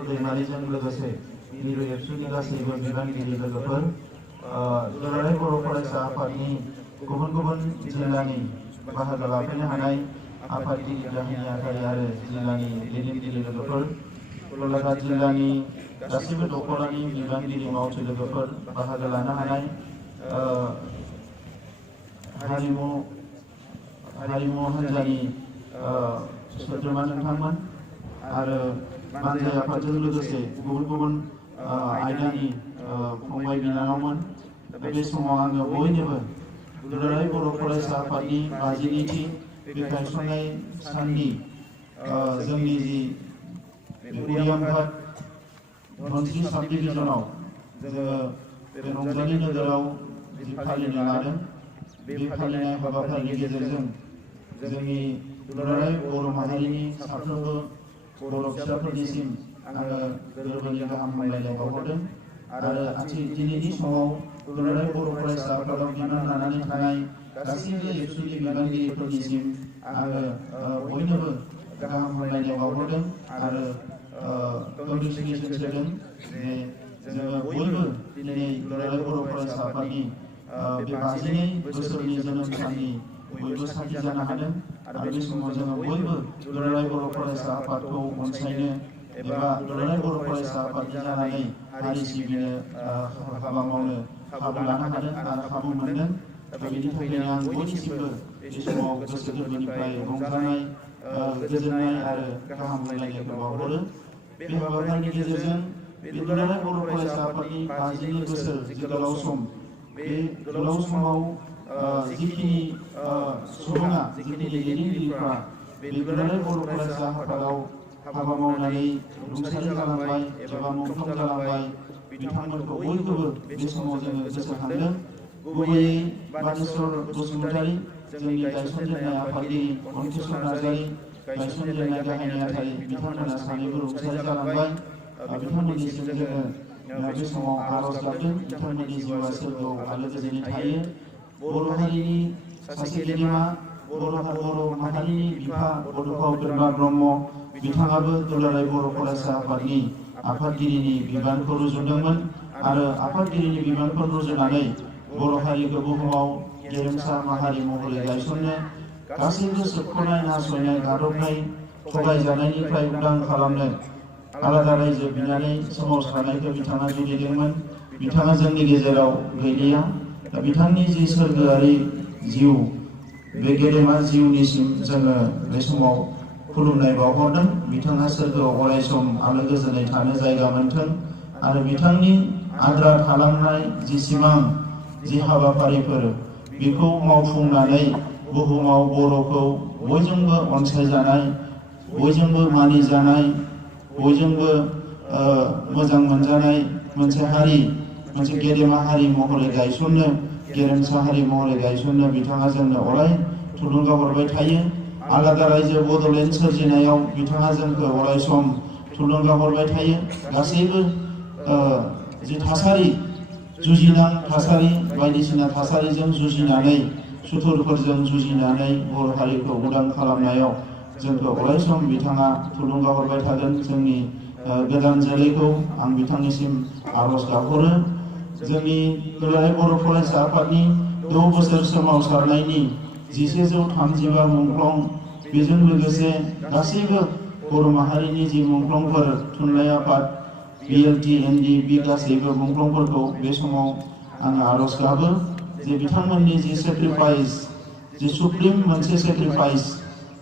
दैमारिजों लोगोसे मिरु एबसुनि गासैबो बिबानगिरि लोगोफोर दुलाराय बर' फरायसा आफादनि गुबुन गुबुन जिल्लानि बाहागो लाफैनो हानाय आफादगिरि गाहाय आफादगिरि आरो जिल्लानि दैदेनगिरि लोगोफोर गलाघाट जिल्लानि गासैबो दखलानि बिबानगिरि मावथि लोगोफोर बाहागो लानो हानाय हारिमु हान्जानि सोद्रोमा नोंथांमोन आरो बानजाय आफादजों लोगोसे गुबुन गुबुन आयदानि फंबाय बिनानावमोन बे समाव आङो बयनोबो दुलाराय बर' फरायसा आफादनि 52थि बे गायसननाय साननि जोंनि जि उरियामघाट धनस्री साब डिभिजनाव जोङो बे रंजालि नोगोराव जि फालिनो लादों बे फालिनाय हाबाफारिनि गेजेरजों जोंनि दुलाराय बर' माहारिनि साफ्रोमबो बर' फिसाफोरनिसिम आङो गोरबोनि गाहाम हामलायनाय बावहरदों आरो दिनैनि समाव दुलाराय बर' फरायसा आफादाव बिबान लानानै थानाय गासैबो एबसुनि बिबानगिरिफोरनिसिम आङो बयनोबो गाहाम हामलायनाय बावहरदों आरो कंग्रेचुलेसन्स होदों जे जोङो बयबो दिनै दुलाराय बर' फरायसा आफादनि बे 52 बोसोरनि जोनोम साननि बयबो साखि जानो हादों आरो बे समाव जोङो बयबो दुलाराय बर' फरायसा आफादखौ अनसायनो एबा दुलाराय बर' फरायसा आफादनि जानानै हारि सिबिनो हाबा मावनो खाबु लानो हादों आरो खाबु मोनदों। बेनि थाखायनो आं बयनिसिमबो बे समाव गोसो गोरबोनिफ्राय रंजानाय गोजोननाय आरो गाहाम हामलायनायखौ बावहरो। बे हाबाफारिनि गेजेरजों बे दुलाराय बर' फरायसा आफादनि 52 बोसोर जि गोलाव सम बे गोलाव समाव जिखिनि सुबुङा जिखिनि दैदेनगिरिफ्रा बे दुलाराय बर' फरायसा आफादाव हाबा मावनानै रुंसारि जालांबाय एबा मुंख्लं जालांबाय बिथांमोनखौ बयखौबो बे समाव जोङो गोसोखांदों। गुबैयै बानेश्वर बसुमतारी जोंनि गायसनजेननाय आफादगिरि गणेश्वर नार्जारी गायसनजेननाय गाहाय नेहाथारि बिथांमोना सानैबो रुंसारि जालांबाय। बिथांमोननिसिम जोङो बे समाव आर'ज गाबदों बिथांमोननि जिउआ सोरगोआव आलो गोजोनै थायो। बर' हारिनि सासे गेदेमा बर' माहारिनि बिफा बड'फा उपेन्द्र ब्रह्म बिथाङाबो दुलाराय बर' फरायसा आफादनि आफादगिरिनि बिबानखौ रुजुनदोंमोन आरो आफादगिरिनि बिबानखौ रुजुनानै बर' हारिखौ बुहुमाव गेरेमसा माहारि महरै गायसननो गासैबो सोबख'नाय नासयनाय गादबनाय थगायजानायनिफ्राय उदां खालामनो आलादा रायजो बिनानै सोमावसारनायखौ बिथाङा जुरिदोंमोन। बिथाङा जोंनि गेजेराव गैलिया। दा बिथांनि जि सोरगोआरि जिउ बे गेदेमा जिउनिसिम जोङो बे समाव खुलुमनाय बावहरदों। बिथाङा सोरगोआव अरायसम आलो गोजोनै थानो जायगा मोनथों आरो बिथांनि आद्रा थालांनाय जि सिमां जि हाबाफारिफोर बेखौ मावफुंनानै बुहुमाव बर'खौ बयजोंबो अनसायजानाय बयजोंबो मानिजानाय बयजोंबो मोजां मोनजानाय मोनसे हारि मोनसे गेदेमा हारि महरै गायसननो गेरेमसा हारि महरै गायसननो बिथाङा जोंनो अराय थुलुंगा हरबाय थायो। आलादा रायजो बड'लेण्ड सोरजिनायाव बिथाङा जोंखौ अरायसम थुलुंगा हरबाय थायो। गासैबो जि थासारि जुजिनां थासारि बायदिसिना थासारिजों जुजिनानै सुथुरफोरजों जुजिनानै बर' हारिखौ उदां खालामनायाव जोंखौ अरायसम बिथाङा थुलुंगा हरबाय थागोन। जोंनि गोदान जोलैखौ आं बिथांनिसिम आर'ज गाबहरो। जोंनि दुलाराय बर' फरायसा आफादनि 6 बोसोर सोमावसारनायनि 1135 मुंख्लं बेजों लोगोसे गासैबो बर' माहारिनि जि मुंख्लंफोर थुनलाइ आफाद BLT NDP गासैबो मुंख्लंफोरखौ बे समाव आङो आर'ज गाबो जे बिथांमोननि जि सेक्रिफाइस जि सुप्रिम मोनसे सेक्रिफाइस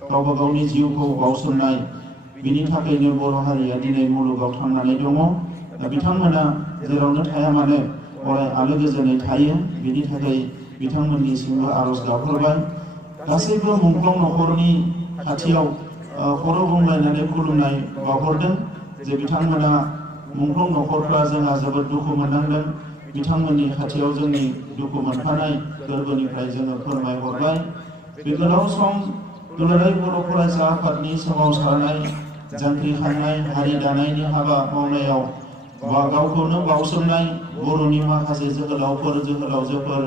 गावबा गावनि जिउखौ बावसोमनाय बिनि थाखायनो बर' हारिया दिनै मुलुगाव थांनानै दङ। दा बिथांमोना जेरावनो थाया मानो अराय आलो गोजोनै थायो। बिनि थाखाय बिथांमोननिसिमबो आर'ज गाबहरबाय। गासैबो मुंख्लं नखरनि खाथियाव खर' गंग्लायनानै खुलुमनाय बावहरदों जे बिथांमोना मुंख्लं नखरफ्रा जोंहा जोबोद दुखु मोननांदों। बिथांमोननि खाथियाव जोंनि दुखु मोनफानाय गोरबोनिफ्राय जोङो फोरमायहरबाय। बे गोलाव सम दुलाराय बर' फरायसा आफादनि सोमावसारनाय जांख्रिखांनाय हारि दानायनि हाबा मावनायाव गावखौनो बावसोमनाय बर'नि माखासे जोहोलावफोर जोहोलावजोफोर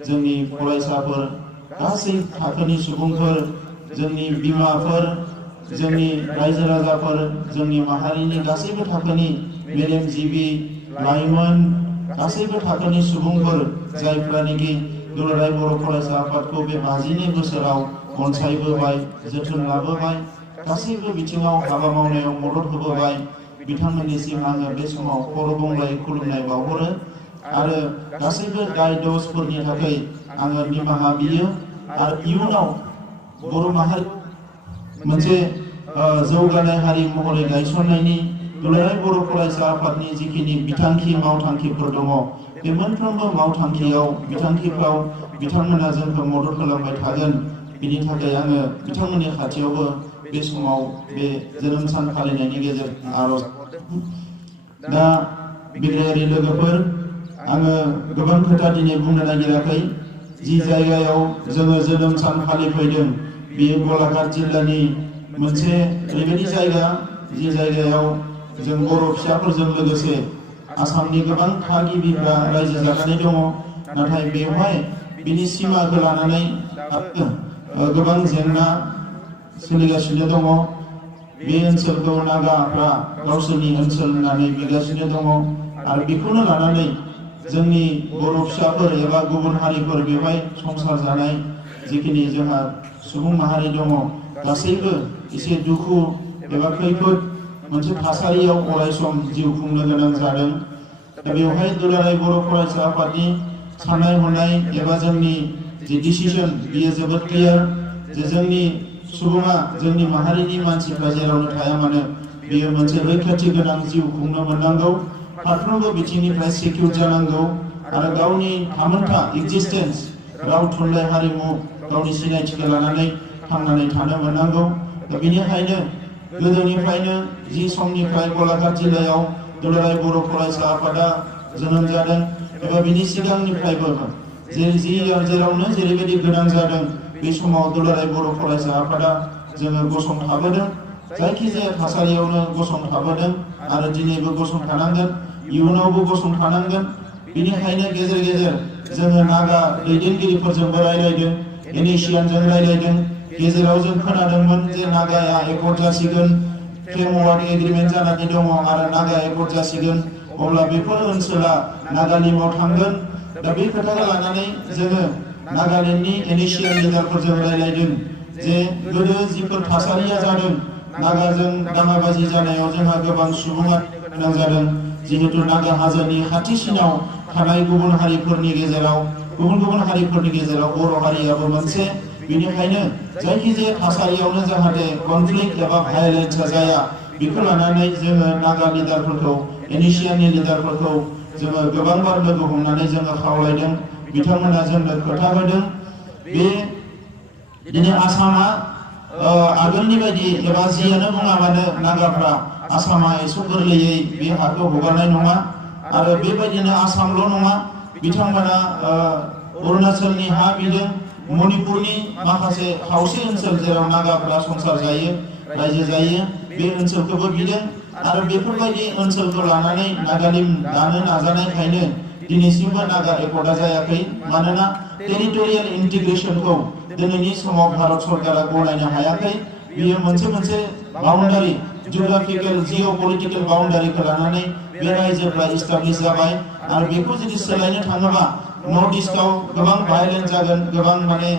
जोंनि फरायसाफोर गासै थाखोनि सुबुंफोर जोंनि बिमाफोर जोंनि रायजो राजाफोर जोंनि माहारिनि गासैबो थाखोनि मेलेमजिबि लाइमोन गासैबो थाखोनि सुबुंफोर जायफ्रानोखि दुलाराय बर' फरायसा आफादखौ बे 50 बोसोराव अनसायबोबाय जोथोन लाबोबाय गासैबो बिथिङाव हाबा मावनायाव मदद होबोबाय बिथांमोननिसिम आङो बे समाव खर' गंग्लाय खुलुमनाय बावहरो आरो गासैबो दाय दसफोरनि थाखाय आङो निमाहा बियो आरो इयुनाव बर' माहारि मोनसे जौगानाय हारि महरै गायसननायनि दुलाराय बर' फरायसा आफादनि जिखिनि बिथांखि मावथांखिफोर दङ बे मोनफ्रोमबो मावथांखियाव बिथांखिफ्राव बिथांमोना जोंखौ मदद खालामबाय थागोन बिनि थाखाय आङो बिथांमोननि खाथियावबो बे समाव बे जोनोम सान फालिनायनि गेजेरजों आरज दा बिग्रायारि लोगोफोर आङो गोबां खोथा दिनै बुंनो नागिराखै जि जायगायाव जोङो जोनोम सान फालिफैदों बेयो गलाघाट जिल्लानि मोनसे ओरैबायदि जायगा जि जायगायाव जों बर' फिसाफोरजों लोगोसे आसामनि गोबां थागिबिफ्रा रायजो जानानै दङ नाथाय बेवहाय बिनि सिमाखौ लानानै गोबां जेंना सोलिगासिनो दङ बे ओनसोलखौ नागाफ्रा गावसोरनि ओनसोल होननानै बिगासिनो दङ आरो बेखौनो लानानै जोंनि बर' फिसाफोर एबा गुबुन हारिफोर बेवहाय संसार जानाय जिखिनि जोंहा सुबुं माहारि दङ गासैबो एसे दुखु एबा खैफोद मोनसे थासारियाव अरायसम जिउ खुंनो गोनां जादों दा बेवहाय दुलाराय बर' फरायसा आफादनि साननाय हनाय एबा जोंनि जे डिसिजन बियो जोबोद क्लियार जे जोंनि सुबुङा जोंनि माहारिनि मानसिफ्रा जेरावनो थाया मानो बियो मोनसे रैखाथि गोनां जिउ खुंनो मोननांगौ फारफ्रोमबो बिथिंनिफ्राय सिकिउर जानांगौ आरो गावनि थामोनथा एक्जिस्टेन्स राव थुनलाइ हारिमु गावनि सिनायथिखौ लानानै थांनानै थानो मोननांगौ दा बेनिखायनो गोदोनिफ्रायनो जि समनिफ्राय गलाघाट जिल्लायाव दुलाराय बर' फरायसा आफादा जोनोम जादों एबा बिनि सिगांनिफ्रायबो जेरावनो जेरैबायदि गोनां जादों बे समाव दुलाराय बर' फरायसा आफादा जोङो गसंथाबोदों जायखिजाया थासारियावनो गसंथाबोदों आरो दिनैबो गसंथानांगोन इयुनावबो गसंथानांगोन बेनिखायनो गेजेर गेजेर जोङो नागा दैदेनगिरिफोरजोंबो रायलायदों एनएसियानजों रायलायदों गेजेराव जों खोनादोंमोन जे नागाया एकर्ड जासिगोन फ्रेमवर्क एग्रिमेन्ट जानानै दङ आरो नागा एकर्ड जासिगोन अब्ला बेफोर ओनसोला नागालेण्डआव थांगोन दा बे खोथाखौ लानानै जोङो नागालेण्डनि एनएसियान लिडारफोरजों रायलायदों जे गोदो जिफोर थासारिया जादों नागाजों दाङाबाजि जानायाव जोंहा गोबां सुबुङा गोनां जादों जिहेतु नागा हाजोनि खाथिसिनाव थानाय गुबुन हारिफोरनि गेजेराव बर' हारियाबो मोनसे बेनिखायनो जायखिजाया थासारियावनो जाहाथे कनफ्लिक्ट एबा भायलेन्सआ जाया बेखौ लानानै जोङो नागा लिडारफोरखौ एनएसियाननि लिडारफोरखौ जोङो गोबां बार लोगो हमनानै जोङो खावलायदों बिथांमोना जोंनो खोथा होदों बे दिनै आसामा आगोलनि बायदि एबा जियानो बुङा मानो नागाफ्रा आसामा एसे गोरलैयै बे हाखौ हगारनाय नङा आरो बेबायदिनो आसामल' नङा बिथांमोना अरुणाचलनि हा बिदों मणिपुरनि माखासे खावसे ओनसोल जेराव नागाफ्रा संसार जायो रायजो जायो बे ओनसोलखौबो बिदों आरो बेफोरबायदि ओनसोलखौ लानानै नागालेण्ड दानो नाजानायखायनो दिनैसिमबो नागा एकर्डा जायाखै मानोना टेरिटरियेल इंटीग्रेशनखौ दिनैनि समाव भारत सरकारा गनायनो हायाखै बियो मोनसे बाउंडारि जिअग्राफिकल जिअपलिटिकल बाउंडारिखौ लानानै बे रायजोफ्रा इस्टाब्लिश जाबाय आरो बेखौ जुदि सोलायनो थाङोबा नर्थ इस्टआव गोबां भायलेन्स जागोन गोबां माने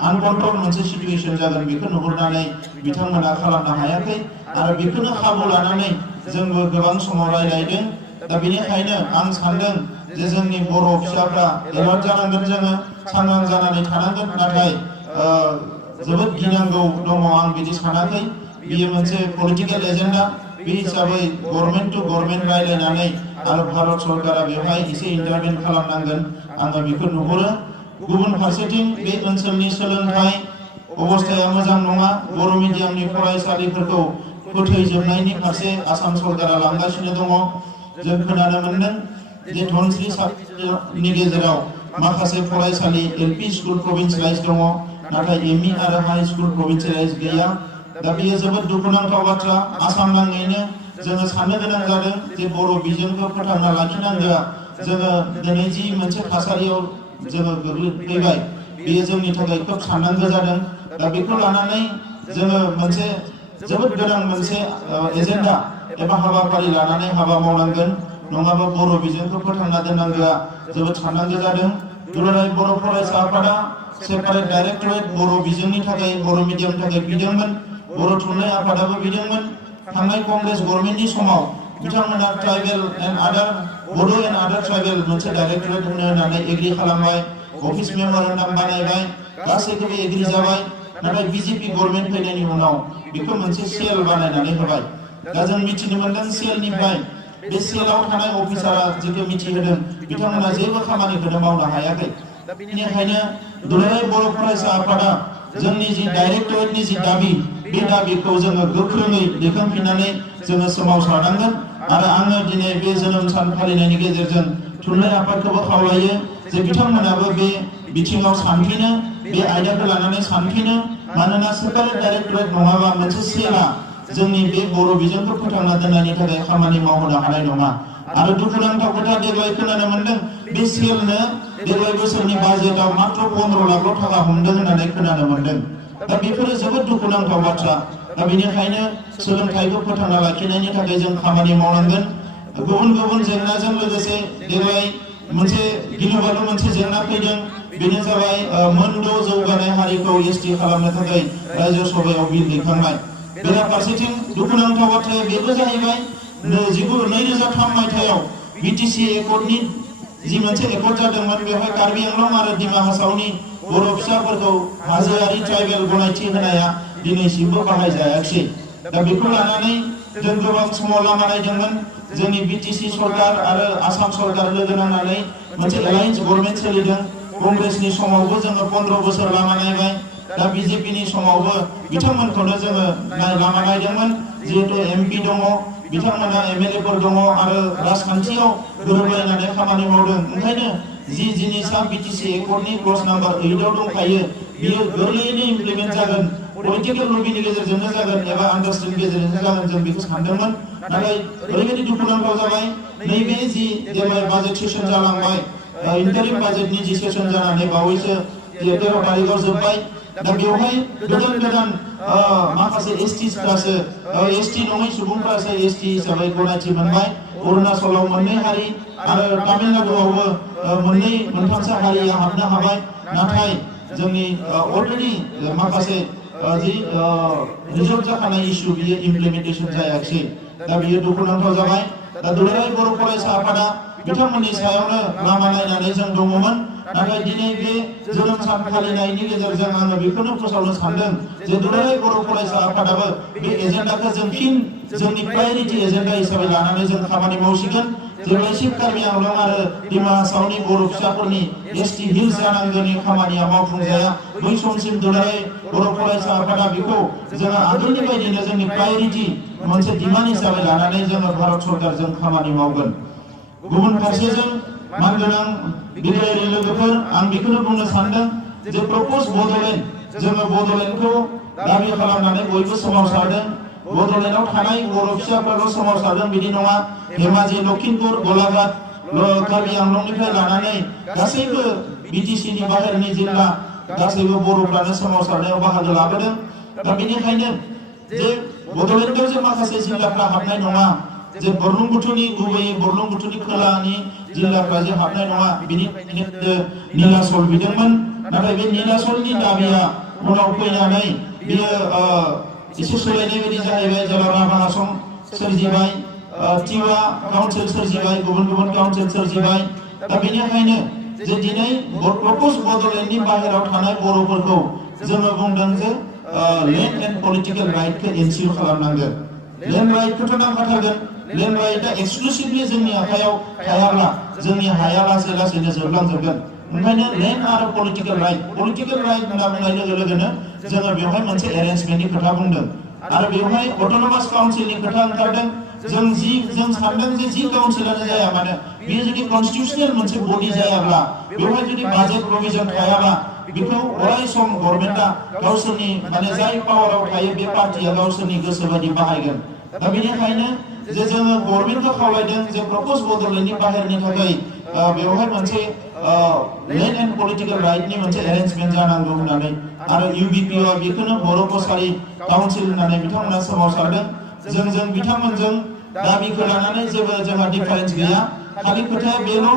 आनकन्ट्रल मोनसे सिचुएशन जागोन बेखौ नुहुरनानै बिथांमोना खालामनो हायाखै आरो बेखौनो खाबु लानानै जोंबो गोबां समाव रायलायदों दा बेनिखायनो आं सानदों जे जोंनि बर' फिसाफ्रा एलार्ट जानांगोन जोङो सांग्रां जानानै थानांगोन नाथाय जोबोद गिनांगौ दङ आं बिदि सानाखै बियो मोनसे पलिटिकल एजेन्डा बे हिसाबै गभर्नमेन्ट टु गभर्नमेन्ट रायलायनानै आरो भारत सरकारा बेवहाय एसे इन्टारभेन खालामनांगोन आङो बेखौ नुहुरो गुबुन फारसेथिं बे ओनसोलनि सोलोंथाइ अबस्थाया मोजां नङा बर' मिडियामनि फरायसालिफोरखौ फोथैजोबनायनि फारसे आसाम सरकारा लांगासिनो दङ जों खोनानो मोनदों जे धनस्री साबनि गेजेराव माखासे फरायसालि एलपि स्कुल प्रभिन्सियलाइज दङ नाथाय एमइ आरो हाई स्कुल प्रभिन्सियलाइज गैया दा बेयो जोबोद दुखुनांथाव बाथ्रा आसाम नाङैनो जोङो साननो गोनां जादों जे बर' बिजोंखौ फोथांना लाखिनांगौआ जोङो दिनै जि मोनसे थासारियाव जोङो गोग्लैबाय बेयो जोंनि थाखाय खोब साननांगौ जादों दा बेखौ लानानै जोङो मोनसे जोबोद गोनां मोनसे एजेन्डा एबा हाबाफारि लानानै हाबा मावनांगोन नङाबा बर' बिजोंखौ फोथांना दोननांगौआ जोबोद साननांगौ जादों। दुलाराय बर' फरायसा आफादा सेपारेट डाइरेक्टरेट बर' बिजोंनि थाखाय बर' मिडियामनि थाखाय बिदोंमोन। बर' थुनलाइ आफादाबो बिदोंमोन। थांनाय कंग्रेस गभर्नमेन्टनि समाव बिथांमोना ट्राइबेल एन्ड आदार बड' एन्ड आदार ट्राइबेल मोनसे डाइरेक्टरेट होननानै एग्रि खालामबाय। अफिस मेमोरेन्डाम बानायबाय। गासैखौबो एग्रि जाबाय। नाथाय बीजेपी गभर्नमेन्ट फैनायनि उनाव बेखौ मोनसे सेल बानायनानै होबाय। दा जों मिथिनो मोनदों सेलनिफ्राय बे सेलाव थानाय अफिसारा जेखौ मिथिहोदों बिथांमोना जेबो खामानिखौनो मावनो हायाखै। दा बेनिखायनो दुलाराय बर' फरायसा आफादा जोंनि जि डाइरेक्टरेटनि जि दाबि बे दाबिखौ जोङो गोख्रोङै दैखांफिननानै जोङो सोमावसारनांगोन। आरो आङो दिनै बे जोनोम सान फालिनायनि गेजेरजों थुनलाइ आफादखौबो खावलायो जे बिथांमोनाबो बे बिथिङाव सानफिनो, बे आयदाखौ लानानै सानफिनो। मानोना सेपारेट डाइरेक्टरेट नङाबा मोनसे सेला जोंनि बे बर' बिजोंखौ फोथांना दोननायनि थाखाय खामानि मावहोनो हानाय नङा। आरो दुखुनांथाव खोथा देग्लाय खोनानो मोनदों बे सेलनो देग्लाय बोसोरनि बाजेटआव मात्र 15 लाख थाखा हमदों होननानै खोनानो मोनदों। दा बेफोरो जोबोद दुखुनांथाव बाथ्रा। दा बेनिखायनो सोलोंथाइखौ फोथांना लाखिनायनि थाखाय जों खामानि मावनांगोन। गुबुन गुबुन जेंनाजों लोगोसे देग्लाय मोनसे गिलुबालु मोनसे जेंना फैदों। बेनो जाबाय मोनद' जौगानाय हारिखौ एसटि खालामनो थाखाय रायजो सभायाव बिल दैखांनाय। बेराफारसेथिं दुखुनांथाव बाथ्राया बेबो जाहैबाय 2003 मायथाइयाव बिटिसि एकर्डनि जि मोनसे एकर्ड जादोंमोन बेवहाय कार्बि आंलं आरो दिमा हासावनि बर' फिसाफोरखौ हाजोआरि ट्राइबेल गनायथि होनाया दिनैसिमबो बाहायजायाखै। दा बेखौ लानानै जों गोबां समाव लामा नायदोंमोन। जोंनि बिटिसि सरकार आरो आसाम सरकार लोगो नांनानै मोनसे एलायन्स गभर्नमेन्ट सोलिदों। कंग्रेसनि समावबो जोङो 15 बोसोर लामा नायबाय। दा बीजेपीनि समावबो बिथांमोनखौनो जोङो लामा नायदोंमोन। जिहेतु एमपि दङ, बिथांमोना एमएलएफोर दङ आरो राजखान्थियाव गोरोबलायनानै खामानि मावदों। ओंखायनो जि जिनिसा बिटिसि एकर्डनि क्लज नाम्बार 8 आव दंखायो बियो गोरलैयैनो इमप्लिमेन्ट जागोन। पलिटिकेल लबिनि गेजेरजोंनो जागोन एबा आन्डारस्टेन्डिंनि गेजेरजोंनो जागोन जों बेखौ सानदोंमोन। नाथाय ओरैबायदि दुखुनांथाव जाबाय नैबे जि देग्लाय बाजेट सेसन जालांबाय, इन्टारिम बाजेटनि जि सेसन जानानै बावैसो 13 तारिखआव जोब्बाय। दा बेवहाय गोदान माखासे एसटिसफ्रासो एसटि नङै सुबुंफ्रासो एसटि हिसाबै गनायथि मोनबाय। अरुणाचलाव 2 हारि आरो तामिलनाडुआवबो 2-3 हारिया हाबनो हाबाय। नाथाय जोंनि अलरेडि माखासे जि रिजल्ट जाखानाय इस्यु बियो इमप्लिमेन्टेसन जायाखै। दा बियो दुखुनांथाव जाबाय। दा दुलाराय बर' फरायसा आफादा बिथांमोननि सायावनो लामा नायनानै जों दङमोन। नाथाय दिनै बे जोनोम सान फालिनायनि गेजेरजों आङो बेखौनो फोसावनो सानदों जे दुलाराय बर' फरायसा आफादाबो बे एजेन्डाखौ जों फिन जोंनि प्रायरिटि एजेन्डा हिसाबै लानानै जों खामानि मावसिगोन। जेब्लासिम कार्बि आंलं आरो दिमा हासावनि बर' फिसाफोरनि एसटि हिल्स जानांगौनि खामानिया मावफुंजाया बै समसिम दुलाराय बर' फरायसा आफादा बेखौ जोङो आगोलनि बायदिनो जोंनि प्रायरिटि मोनसे डिमान्ड हिसाबै लानानै जोङो भारत सरकारजों खामानि मावगोन। गुबुन फारसेजों मानगोनां बिग्रायारि लोगोफोर आं बेखौनो बुंनो सानदों जे प्रप'ज बड'लेण्ड जोङो बड'लेण्डखौ दाबि खालामनानै बयबो सोमावसारदों। बड'लेण्डआव थानाय बर' फिसाफोराल' सोमावसारदों बिदि नङा। धेमाजि, लखिमपुर, गलाघाट, कार्बि आंलंनिफ्राय लानानै गासैबो बिटिसिनि बाहेरनि जिल्ला गासैबो बर'फ्रानो सोमावसारनायाव बाहागो लाबोदों। दा बेनिखायनो जे बड'लेण्डआव जे माखासे जिल्लाफ्रा हाबनाय नङा, जे बुरलुंबुथुरनि गुबैयै बुरलुंबुथुरनि खोलानि जिल्लाफ्रा जे हाबनाय नङा बेनिखायनो नीलाचल बिदोंमोन। नाथाय बे नीलाचलनि दाबिया उनाव फैनानै बियो एसे सोलायनाय बायदि जाहैबाय। जेराव राभा आसन सोरजिबाय, टिवा काउन्सिल सोरजिबाय, गुबुन गुबुन काउन्सिल सोरजिबाय। दा बेनिखायनो जे दिनै प्रप'ज बड'लेण्डनि बाहेरायाव थानाय बर'फोरखौ जोङो बुंदों जे लेन्ड एन्ड पलिटिकेल राइटखौ एनसियर खालामनांगोन। लेन्ड राइटखौथ' नांखाथारगोन। लेन्ड राइटआ एक्सक्लुसिभलि जोंनि आखायाव थायाब्ला जोंनि हाया लासै लासैनो जोबलांजोबगोन। ओंखायनो लेन्ड आरो पलिटिकेल राइट होनना बुंनाय लोगो लोगोनो जोङो बेवहाय मोनसे एरेन्जमेन्टनि खोथा बुंदों आरो बेवहाय अट'नमास काउन्सिलनि खोथा ओंखारदों। जों सानदों जे जि काउन्सिलानो जाया मानो बेयो जुदि कन्स्टिटिउसनेल मोनसे बडि जायाब्ला, बेवहाय जुदि बाजेट प्रभिजन थायाब्ला बेखौ अराय सम गभर्नमेन्टआ गावसोरनि जाय पावाराव थायो बे पार्टिया गावसोरनि गोसो बायदि बाहायगोन। दा बेनिखायनो जे जोङो गभर्नमेन्टखौ खावलायदों जे प्रप'ज बड'लेण्डनि बाहेरनि थाखाय बेवहाय मोनसे लेन्ड एन्ड पलिटिकेल राइटनि मोनसे एरेन्जमेन्ट जानांगौ होननानै। आरो UBPआ बेखौनो बर' कसारि काउन्सिल होननानै बिथांमोना सोमावसारदों। जों बिथांमोनजों दाबिखौ लानानै जेबो जोंहा डिफारेन्स गैया। खालि खोथाया बेल'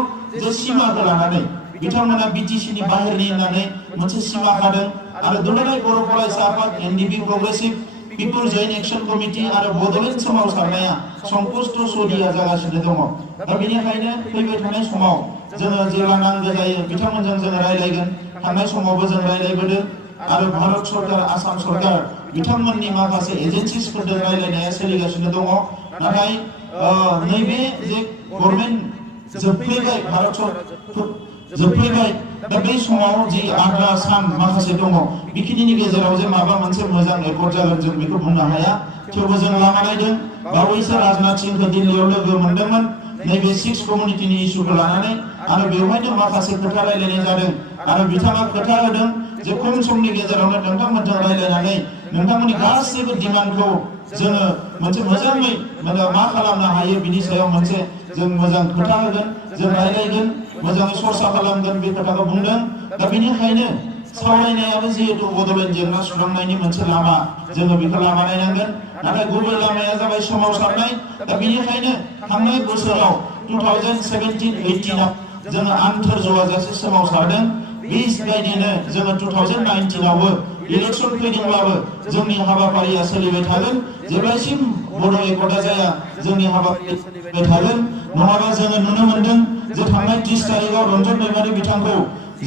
जे सिमाखौ लानानै बिथांमोना BTC नि बाहेरनि होननानै मोनसे सिमा खादों आरो दुलाराय बर' फरायसा आफाद NDP progressive people joint action committee आरो बड'लेण्ड सोमावसारनाया संकुस्त सदिया जागासिनो दङ। दा बेनिखायनो फैबाय थानाय समाव जोङो जेब्ला नांगौ जायो बिथांमोनजों जोङो रायलायगोन। थांनाय समावबो जों रायलायबोदों आरो भारत सरकार आसाम सरकार बिथांमोननि माखासे एजेन्सिसफोरजों रायलायनाया सोलिगासिनो दङ। नाथाय नैबे जे गभर्नमेन्ट जोबफैबाय भारत सरकार जोबफैबाय दा बे समाव जि आद्रा सान माखासे दङ बेखिनिनि गेजेराव जे माबा मोनसे मोजां एकर्ड जागोन जों बेखौ बुंनो हाया। थेवबो जों लामा नायदों। बावैसो राजनाथ सिंहखौ दिल्लीयाव लोगो मोनदोंमोन नैबे 6 कमिउनिटिनि इस्युखौ लानानै आरो बेवहायनो माखासे खोथा रायलायनाय जादों आरो बिथाङा खोथा होदों जे खम समनि गेजेरावनो नोंथांमोनजों रायलायनानै नोंथांमोननि गासैबो डिमान्डखौ जोङो मोनसे मोजाङै मा खालामनो हायो बिनि सायाव मोनसे जों मोजां खोथा होगोन, जों रायलायगोन, मोजाङै सरसा खालामगोन बे खोथाखौ बुंदों। दा बेनिखायनो सावरायनायाबो जिहेतु बड'लेण्ड जेंना सुस्रांनायनि मोनसे लामा जोङो बेखौ लामा नायनांगोन। नाथाय गुबै लामाया जाबाय सोमावसारनाय। दा बेनिखायनो थांनाय बोसोराव 2017-18 जोङो आन्थोर जौवाजासे सोमावसारदों। बेबायदिनो जोङो 2019 आवबो इलेक्सन फैदोंब्लाबो जोंनि हाबाफारिया सोलिबाय थागोन। जेब्लासिम बड' एकर्डा जाया जोंनि हाबाफारिया सोलिबाय थागोन। नङाबा जोङो नुनो मोनदों जे थांनाय 30 तारिखआव रन्जन दैमारि बिथांखौ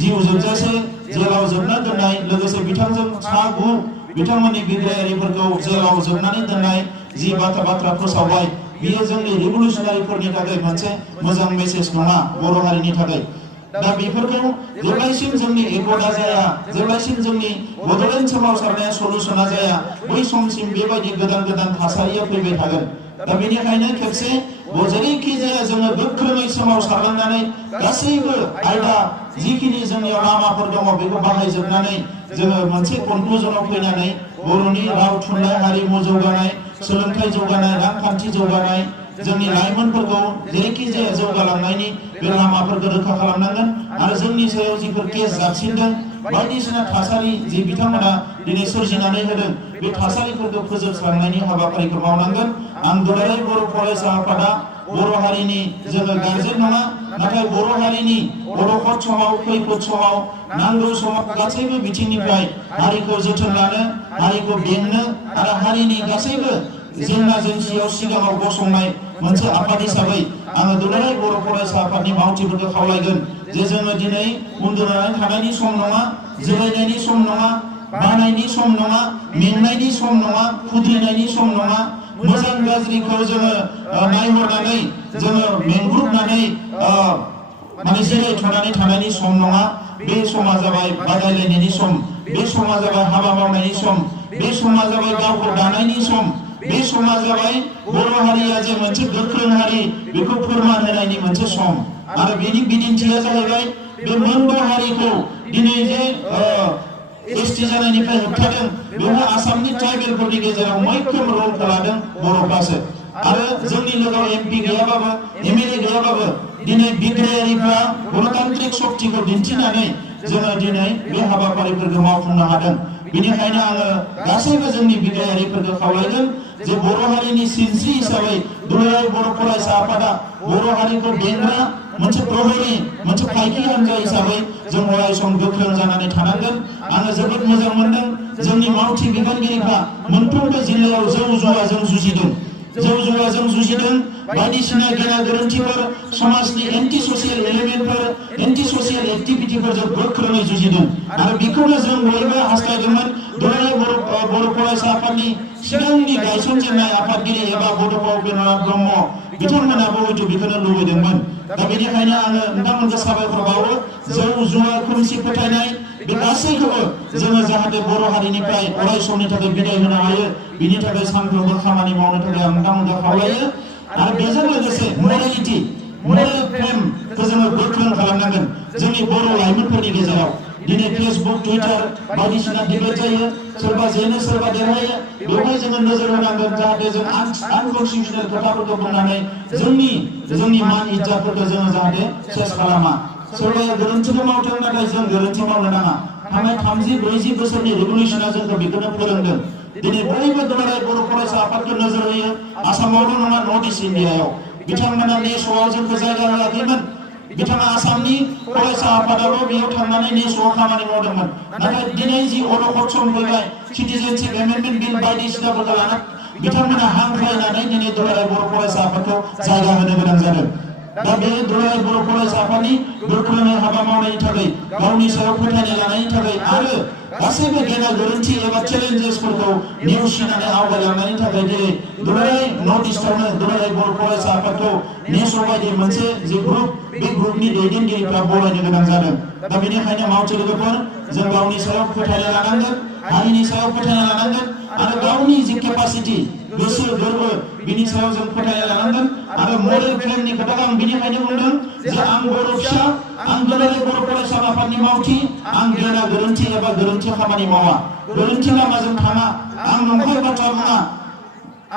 जिउ जोबजासे जेलाव जोबना दोननाय लोगोसे बिथांजों सा 9 बिथांमोननि बिग्रायारिफोरखौ जेलाव जोबनानै दोननाय जि बाथ्रा फोसावबाय बियो जोंनि रिभलुसनारिफोरनि थाखाय मोनसे मोजां मेसेज नङा बर' हारिनि थाखाय। दा बेफोरखौ जेब्लासिम जोंनि एकर्डा जाया जेब्लासिम जोंनि बड'लेण्ड सोमावसारनाया सलुसना जाया बै समसिम बेबायदि गोदान थासारिया फैबाय थागोन। दा बेनिखायनो खेबसे जेरैखि जाया जोङो गोख्रोङै सोमावसारलांनानै गासैबो आयदा जिखिनि जोंनियाव लामाफोर दङ बेखौ बाहायजोबनानै जोङो मोनसे कनक्लुजनाव फैनानै बर'नि राव थुनलाइ हारिमु जौगानाय, सोलोंथाइ जौगानाय, रांखान्थि जौगानाय, जोंनि लाइमोनफोरखौ जेरैखि जाया जौगालांनायनि बे लामाफोरखौ रोखा खालामनांगोन आरो जोंनि सायाव जिफोर केस जाबसिनदों बायदिसिना थासारि जि बिथांमोना दिनै सोरजिनानै होदों बे थासारिफोरखौ फोजोबस्रांनायनि हाबाफारिखौ मावनांगोन। आं दुलाराय बर' फरायसा आफादा बर' हारिनि जोङो गारजेन नङा नाथाय बर' हारिनि अलखद समाव खैफोद समाव नांगौ समाव गासैबो बिथिंनिफ्राय हारिखौ जोथोन लानो, हारिखौ बेंनो आरो हारिनि गासैबो जेंना जेंसियाव सिगाङाव गसंनाय मोनसे आफाद हिसाबै आङो दुलाराय बर' फरायसा आफादनि मावथिफोरखौ खावलायगोन जे जोङो दिनै उन्दुनानै थानायनि सम नङा, जिरायनायनि सम नङा, बानायनि सम नङा, मेंनायनि सम नङा, खुद्रिनायनि सम नङा। मोजां गाज्रिखौ जोङो नायहरनानै जोङो मेंग्रुबनानै माने जिरायथ'नानै थानायनि सम नङा। बे समा जाबाय बादायलायनायनि सम, बे समा जाबाय हाबा मावनायनि सम, बे समा जाबाय गावखौ दानायनि सम, बे समा जाबाय बर' हारिया जे मोनसे गोख्रों हारि बेखौ फोरमान होनायनि मोनसे सम। आरो बेनि बिदिन्थिया जाहैबाय बे मोनबा हारिखौ दिनै जे ST जानायनिफ्राय होबथादों बेवहाय आसामनि ट्राइबेलफोरनि गेजेराव मैखोम रल लादों बर'फ्रासो। आरो जोंनि लोगोआव MP गैयाबाबो MLA गैयाबाबो दिनै बिग्रायारिफ्रा गणतान्त्रिक शक्तिखौ दिन्थिनानै जोङो दिनै बे हाबाफारिफोरखौ मावफुंनो हादों। बेनिखायनो आङो गासैबो जोंनि बिग्रायारिफोरखौ खावलायगोन जे बर' हारिनि सिनस्रि हिसाबै दुलाराय बर' फरायसा आफादा बर' हारिखौ बेंग्रा मोनसे प्रहरी मोनसे फायखि हान्जा हिसाबै जों अराय सम गोख्रों जानानै थानांगोन। आङो जोबोद मोजां मोनदों जोंनि मावथि बिबानगिरिफ्रा मोनफ्रोमबो जिल्लायाव जौ जुवाजों जुजिदों बायदिसिना गेना गोरोन्थिफोर समाजनि एन्टि ससियेल एलिमेन्टफोर एन्टि ससियेल एक्टिभिटिफोरजों गोख्रोङै जुजिदों आरो बेखौनो जों बयबो हास्थायदोंमोन। दुलाराय बर' फरायसा आफादनि सिगांनि गायसनजेननाय आफादगिरि एबा बड'फा उपेन्द्रनाथ ब्रह्म बिथांमोनाबो हयथ' बेखौनो लुबैदोंमोन। दा बेनिखायनो आङो नोंथांमोनखौ साबायखर बावो। जौ जुवा खोमसि फोथायनाय बे गासैखौबो जोङो जाहाथे बर' हारिनिफ्राय अराय समनि थाखाय बिदाय होनो हायो बिनि थाखाय सानफ्रोमबो खामानि मावनो थाखाय आं नोंथांमोनखौ खावलायो। आरो बेजों लोगोसे मरेलिटि मरेल फ्रेमखौ जोङो गोख्रों खालामनांगोन जोंनि बर' लाइमोनफोरनि गेजेराव। दिनै फेसबुक टुइटार बायदिसिना डिबेट जायो, सोरबा जेनो सोरबा देरहायो, बेवहाय जोङो नोजोर होनांगोन जाहाथे जों आनकनस्टिटिउसनेल खोथाफोरखौ बुंनानै जोंनि मान इज्जतफोरखौ जोङो जाहाथे सेस खालामा। सोरबाया गोरोन्थिखौ मावथों नाथाय जों गोरोन्थि मावनो नाङा। थांनाय 30-40 बोसोरनि रिभलिउसना जोंखौ बेखौनो फोरोंदों दिनै बयबो दुलाराय बर' फरायसा आफादखौ नोजोर होयो आसामावल' नङा नर्थ इस्ट इन्डियायाव बिथांमोना नेस'आव जोंखौ जायगा होआखैमोन बिथाङा आसामनि फरायसा आफादाबो बेयाव थांनानै नेस'आव खामानि मावदोंमोन नाथाय दिनै जि अलखद सम फैबाय सिटिजेनशिप एमेन्डमेन्ट बिल बायदिसिनाफोरखौ लाना बिथांमोना हांख्रायनानै दिनै दुलाराय बर' फरायसा आफादखौ जायगा होनो गोनां जादों दा बे दुलाराय बर' फरायसा आफादनि गोख्रोङै हाबा मावनायनि थाखाय गावनि सायाव फोथायनाय लानायनि थाखाय आरो गासैबो गेना गोरोन्थि एबा चेलेन्जेसफोरखौ नेवसिनानै आवगायलांनायनि थाखाय दिनै दुलाराय नर्थ इस्टआवनो दुलाराय बर' फरायसा आफादखौ नेस' बायदि मोनसे जे ग्रुप बे ग्रुपनि दैदेनगिरिफ्रा बरायनो गोनां जादों दा बेनिखायनो मावथि लोगोफोर जों गावनि सायाव फोथायनाय लानांगोन हारिनि सायाव फोथायनाय लानांगोन आरो गावनि जि केपासिटि गोसो गोरबो बिनि सायाव जों फोथायनाय लानांगोन आरो मरेल फ्लेमनि खोथाखौ आं बिनिखायनो बुंदों जे आं बर' फिसा आं दुलाराय बर' फरायसा आफादनि मावथि आं गेना गोरोन्थि एबा गोरोन्थि खामानि मावा गोरोन्थि लामाजों थाङा आं नंखाय बाथ्रा बुङा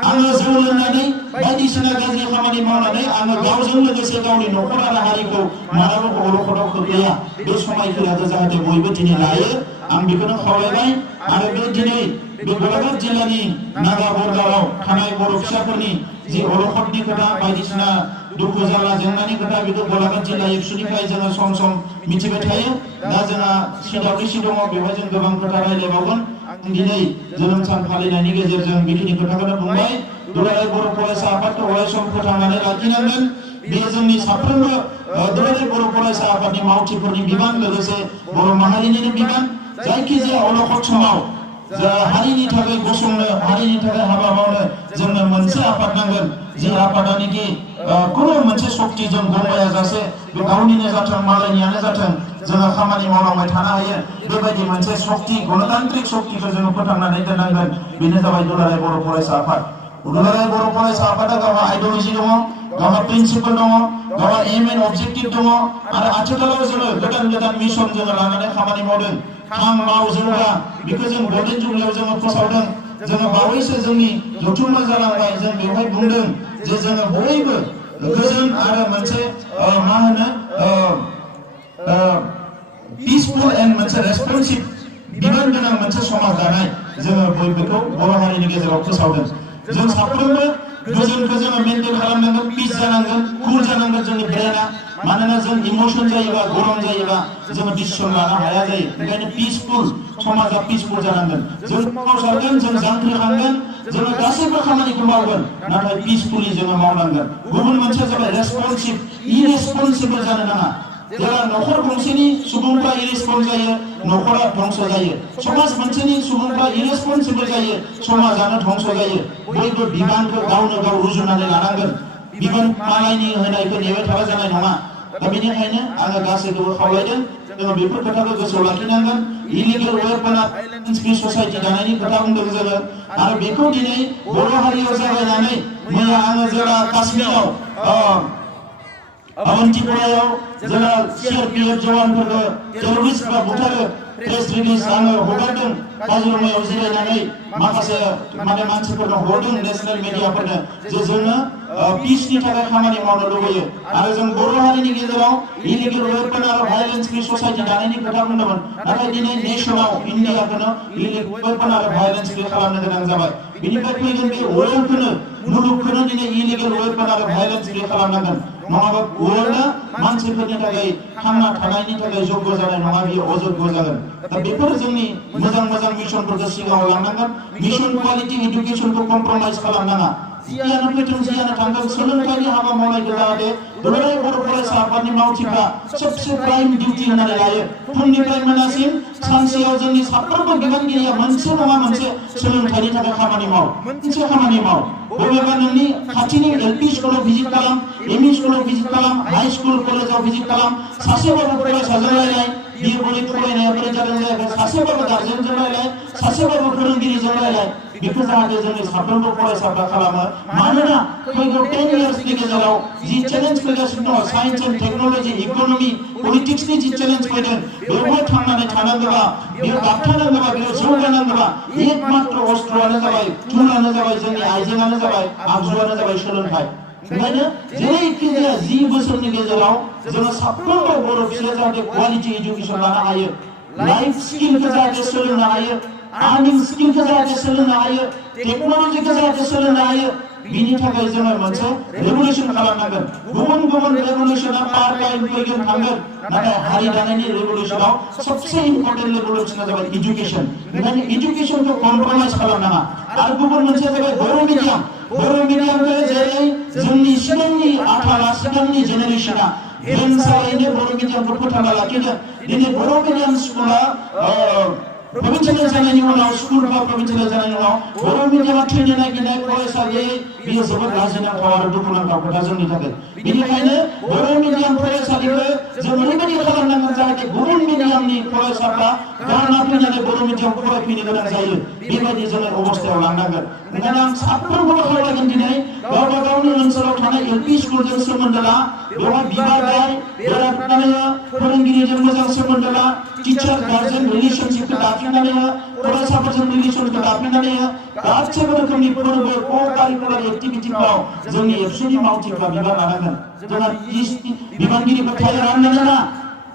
आङो जौ लोंनानै बायदिसिना गाज्रि खामानि मावनानै आङो गावजों लोगोसे गावनि न'खर आरो हारिखौ मालाबाबो अलखदाव खोख्लैया बे समायखिराखौ जाहाथे बयबो दिनै लायो आं बेखौनो खावलायबाय आरो बे दिनै बे गलाघाट जिल्लानि नागा बरदाराव थानाय बर' फिसाफोरनि जि अलखदनि खोथा बायदिसिना दुखु जारला जेंनानि खोथा बेखौ गलाघाट जिल्ला एबसुनिफ्राय जोङो सम सम मिथिबाय थायो दा जोंहा CWC दङ बेवहाय जों गोबां खोथा रायज्लायबावगोन दिनै जोनोम सान फालिनायनि गेजेरजों बेखिनि खोथाखौनो बुंबाय दुलाराय बर' फरायसा आफादखौ अरायसम फोथांनानै लाखिनांगोन बे जोंनि साफ्रोमबो दुलाराय बर' फरायसा आफादनि मावथिफोरनि बिबान लोगोसे बर' माहारिनिनो बिबान जायखिजाया अलखद समाव हारिनि थाखाय गसंनो हारिनि थाखाय हाबा मावनो जोंनो मोनसे आफाद नांगोन जि आफादानिकि खुनु मोनसे शक्तिजों गंगाया जासे बे गावनिनो जाथों मालायनियानो जाथों जोङो खामानि मावलांबाय थानो हायो बेबायदि मोनसे शक्ति गणतान्त्रिक शक्तिखौ जोङो फोथांनानै दोननांगोन बेनो जाबाय दुलाराय बर' फरायसा आफाद दुलाराय बर' फरायसा आफादा गावहा आइडियोल'जि दङ गावहा प्रिन्सिपल दङ गावहा एम एन्ड अबजेक्टिभ दङ आरो आथिखालाव जोङो गोदान गोदान मिशन जोङो लानानै खामानि मावदों थां माव जौगा बेखौ जों गल्डेन जुबलियाव जोङो फोसावदों जोङो बावैसो जोंनि जथुम्मा जालांबाय जों बेवहाय बुंदों जे जोङो बयबो गोजोन आरो मोनसे मा होनो पीसफुल एन्ड मोनसे रेसपन्सिभ बिबान गोनां मोनसे समाज दानाय जोङो बयबोखौ बर' हारिनि गेजेराव फोसावदों जों साफ्रोमबो गोजोनखौ जोङो मेनटेन खालामनांगोन पीस जानांगोन कुल जानांगोन जोंनि ब्रेना मानोना जों इमोशन जायोबा गरम जायोबा जोङो डिसिसन लानो हाया जायो ओंखायनो पीसफुल समाजा पीसफुल जानांगोन जों मावसारगोन जों जांख्रिखांगोन जोङो गासैबो खामानिखौ मावगोन नाथाय पीसफुली जोङो मावनांगोन गुबुन मोनसेया जाबाय रेसपन्सिभ इरेसपन्सिबल जानो नाङा जेब्ला न'खर गंसेनि सुबुंफ्रा इरेसपन्स जायो न'खरा धंस जायो समाज मोनसेनि सुबुंफ्रा इरेसपन्सिबल जायो समाजानो धंस जायो बयबो बिबानखौ गावनो गाव रुजुनानै लानांगोन बिबान मालायनि होनायखौ नेबाय थाबा जानाय नङा दा बेनिखायनो आङो गासैखौबो खावलायदों जोङो बेफोर खोथाखौ गोसोआव लाखिनांगोन इलिगेल वेपन फ्रि ससाइटि दानायनि खोथा बुंदों जोङो आरो बेखौ दिनै बर' हारियाव जागायनानै मैया आङो जेब्ला काश्मीराव अवन्तिपुरायाव जेब्ला CRPF जवानफोरखौ टेररिस्टफ्रा बुथारो प्रेस रिलिज आङो हगारदों काजिरङायाव जिरायनानै माखासे माने मानसिफोरनो हरदों नेशनेल मिडियाफोरनो जे जोङो पिसनि थाखाय खामानि मावनो लुबैयो आरो जों बर' हारिनि गेजेराव इलिगेल वेपन आरो भायलेन्स फ्रि ससाइटि दानायनि खोथा बुंदोंमोन नाथाय दिनै नेसनाव इन्डियाखौनो इलिगेल वेपन आरो भायलेन्स फ्रि खालामनो गोनां जाबाय बिनिफ्राय फैगोन बे वर्ल्डखौनो मुलुगखौनो दिनै इलिगेल वेपन आरो भायलेन्स फ्रि खालामनांगोन नङाबा वर्ल्डआ मानसिफोरनि थाखाय थांना थानायनि थाखाय जग्य जानाय नङा बियो अजग्य जागोन दा बेफोर जोंनि मोजां मोजां मिशनफोरखौ सिगाङाव लांनांगोन मिशन क्वालिटी एडुकेशनखौ कमप्रमाइज खालामनाङा जियानो फैथों जियानो थांथों सोलोंथाइनि हाबा मावनायखौ जाहाथे दुलाराय बर' फरायसा आफादनि मावथिफ्रा सबसे प्राइम डिउटि होननानै लायो फुंनिफ्राय मोनासिम सानसेयाव जोंनि साफ्रोमबो बिबानगिरिया मोनसे नङा मोनसे सोलोंथाइनि थाखाय खामानि माव मोनसे खामानि माव बबेबा नोंनि खाथिनि LP स्कुलाव भिजिट खालाम ME स्कुलाव भिजिट खालाम हाई स्कुल कलेजाव भिजिट खालाम सासेबाबो फरायसाजों रायलाय बियो बोरै फरायनाया बोरै जादों जायाखै सासेबाबो गार्जेनजों रायलाय सासेबाबो फोरोंगिरिजों रायलाय बेखौ जाहाथे जोंनि साफ्रोमबो फरायसाफ्रा खालामो मानोना फैगौ 10 इयार्सनि गेजेराव जि चेलेन्ज फैगासिनो दङ साइन्स एन्ड टेक्न'लजि इक'नमि पलिटिक्सनि जि चेलेन्ज फैदों बेवहाय थांनानै थानांगौबा बेयाव गाबथानांगौबा बेयाव जौगानांगौबा एकमात्र अस्त्रआनो जाबाय टुलानो जाबाय जोंनि आइजेंआनो जाबाय आगजुआनो जाबाय सोलोंथाइ ओंखायनो जेरैखिजाया 10 बोसोरनि गेजेराव जोङो साफ्रोमबो बर' फिसाया जाहाथे क्वालिटी एडुकेशन लानो हायो लाइफ स्किलखौ जाहाथे सोलोंनो हायो आर्निं स्किलखौ जाहाथे सोलोंनो हायो टेक्न'लजिखौ जाहाथे सोलोंनो हायो बिनि थाखाय जोङो मोनसे रेगुलेसन खालामनांगोन गुबुन गुबुन रेगुलेसना पार टाइम फैगोन थांगोन नाथाय हारि दानायनि रेगुलेसनाव सबसे इम्पर्टेन्ट रेगुलेसना जाबाय एजुकेशन बेखायनो एजुकेशनखौ कम्प्रमाइज खालामनाङा आरो गुबुन मोनसे जाबाय बर' मिडियामखौ जेरै जोंनि सिगांनि आथाला सिगांनि जेनेरेसना गेरेमसायैनो बर' मिडियामखौ फोथांना लाखिदों दिनै बर' मिडियाम स्कुला provincial जानायनि उनाव स्कुलफोरा provincial जानायनि उनाव बर' मिडियामाव थैनो नागिरनाय फरायसालि बियो जोबोद लाजिनांथाव आरो दुखुनांथाव खोथा जोंनि थाखाय बेनिखायनो बर' मिडियाम फरायसालिखौ जों ओरैबायदि खालामनांगोन जाहाथे गुबुन मिडियामनि फरायसाफ्रा गारना फैनानै बर' मिडियामखौ फरायफैनो गोनां जायो बेबायदि जोङो अबस्थायाव लांनांगोन ओंखायनो आं साफ्रोमखौबो खावलायगोन दिनै गावबा गावनि ओनसोलाव थानाय एलपि स्कुलजों सोमोन्दो ला बेवहाय बिबार गाय बेराफारनानै फोरोंगिरिजों मोजां सोमोन्दो ला टीचार गार्जेन रिलेशनशिपखौ दाफिननानै फरायसाफोरजों रिलेशनखौ दाफिननानै गासैबो रोखोमनि फोरबो को कारिकुलार एक्टिभिटिफोराव जोंनि एबसुनि मावथिफ्रा बिबान लानांगोन जोंहा 30 बिबानगिरिफोर थायो राननाङा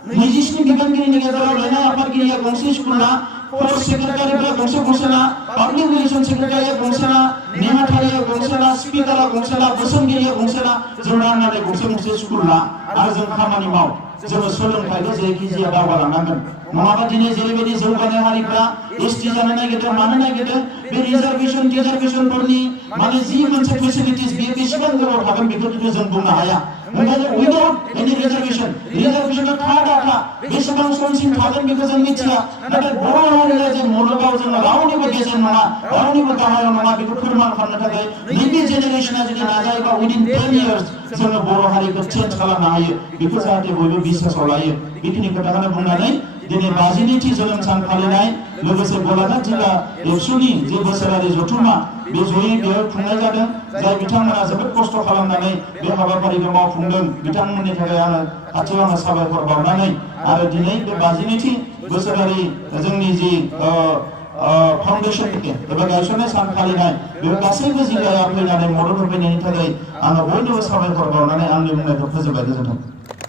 27 बिबानगिरिनि गेजेराव लेङाइ आफादगिरिया गंसे स्कुलना फर्स सेक्रेटारिफ्रा गंसे ना पाब्लिक रिलेशन सेक्रेटारिया गंसे ना नेहाथारिया गंसे ना स्पिकारा गंसे ना बोसोनगिरिया गंसे ना जों राननानै गंसे स्कुल ना आरो जों खामानि माव जोङो सोलोंथाइखौ जायखिजाया दावगालांनांगोन नङाबा दिनै जेरैबायदि जौगानाय हारिफ्रा एसटी जानो नागिरदों मानो नागिरदों बे रिजार्भेशनफोरनि माने जि मोनसे फेसिलिटिस बेयो बेसेबां गोबाव थागोन बेखौ जों बुंनो हाया ओंखायनो उइदाउट एनि रिजार्भेशना था बेसेबां समसिम थागोन बेखौ जों मिथिया नाथाय बर' हारिया जे मुलुगाव जोङो रावनिबो गेजेर नङा रावनिबो गाहायाव नङा बेखौ फोरमान खालामनो थाखाय नैबे जेनेरेशना जुदि नाजायोबा उइदिन 10 years जोङो बर' हारिखौ चेन्ज खालामनो हायो बेखौ जाहाथे बयबो बिसासाव लायो बेखिनि खोथाखौनो बुंनानै दिनै 52थि जोनोम सान फालिनाय लोगोसे गलाघाट जिल्ला एबसुनि जे बोसोरारि जथुम्मा बे जयै बेयाव खुंनाय जादों जाय बिथांमोना जोबोद खस्थ' खालामनानै बे हाबाफारिखौ मावफुंदों बिथांमोननि थाखाय आङो खाथियाव आङो साबायखर बावनानै आरो दिनै बे 52थि बोसोरारि जोंनि जि फाउन्डेशन एबा गायसननाय सान फालिनाय बे गासैबो जिल्लायाव फैनानै मदद होफैनायनि थाखाय आङो बयनोबो साबायखर बावनानै आंनि बुंनायखौ फोजोबबाय गोजोन्थों।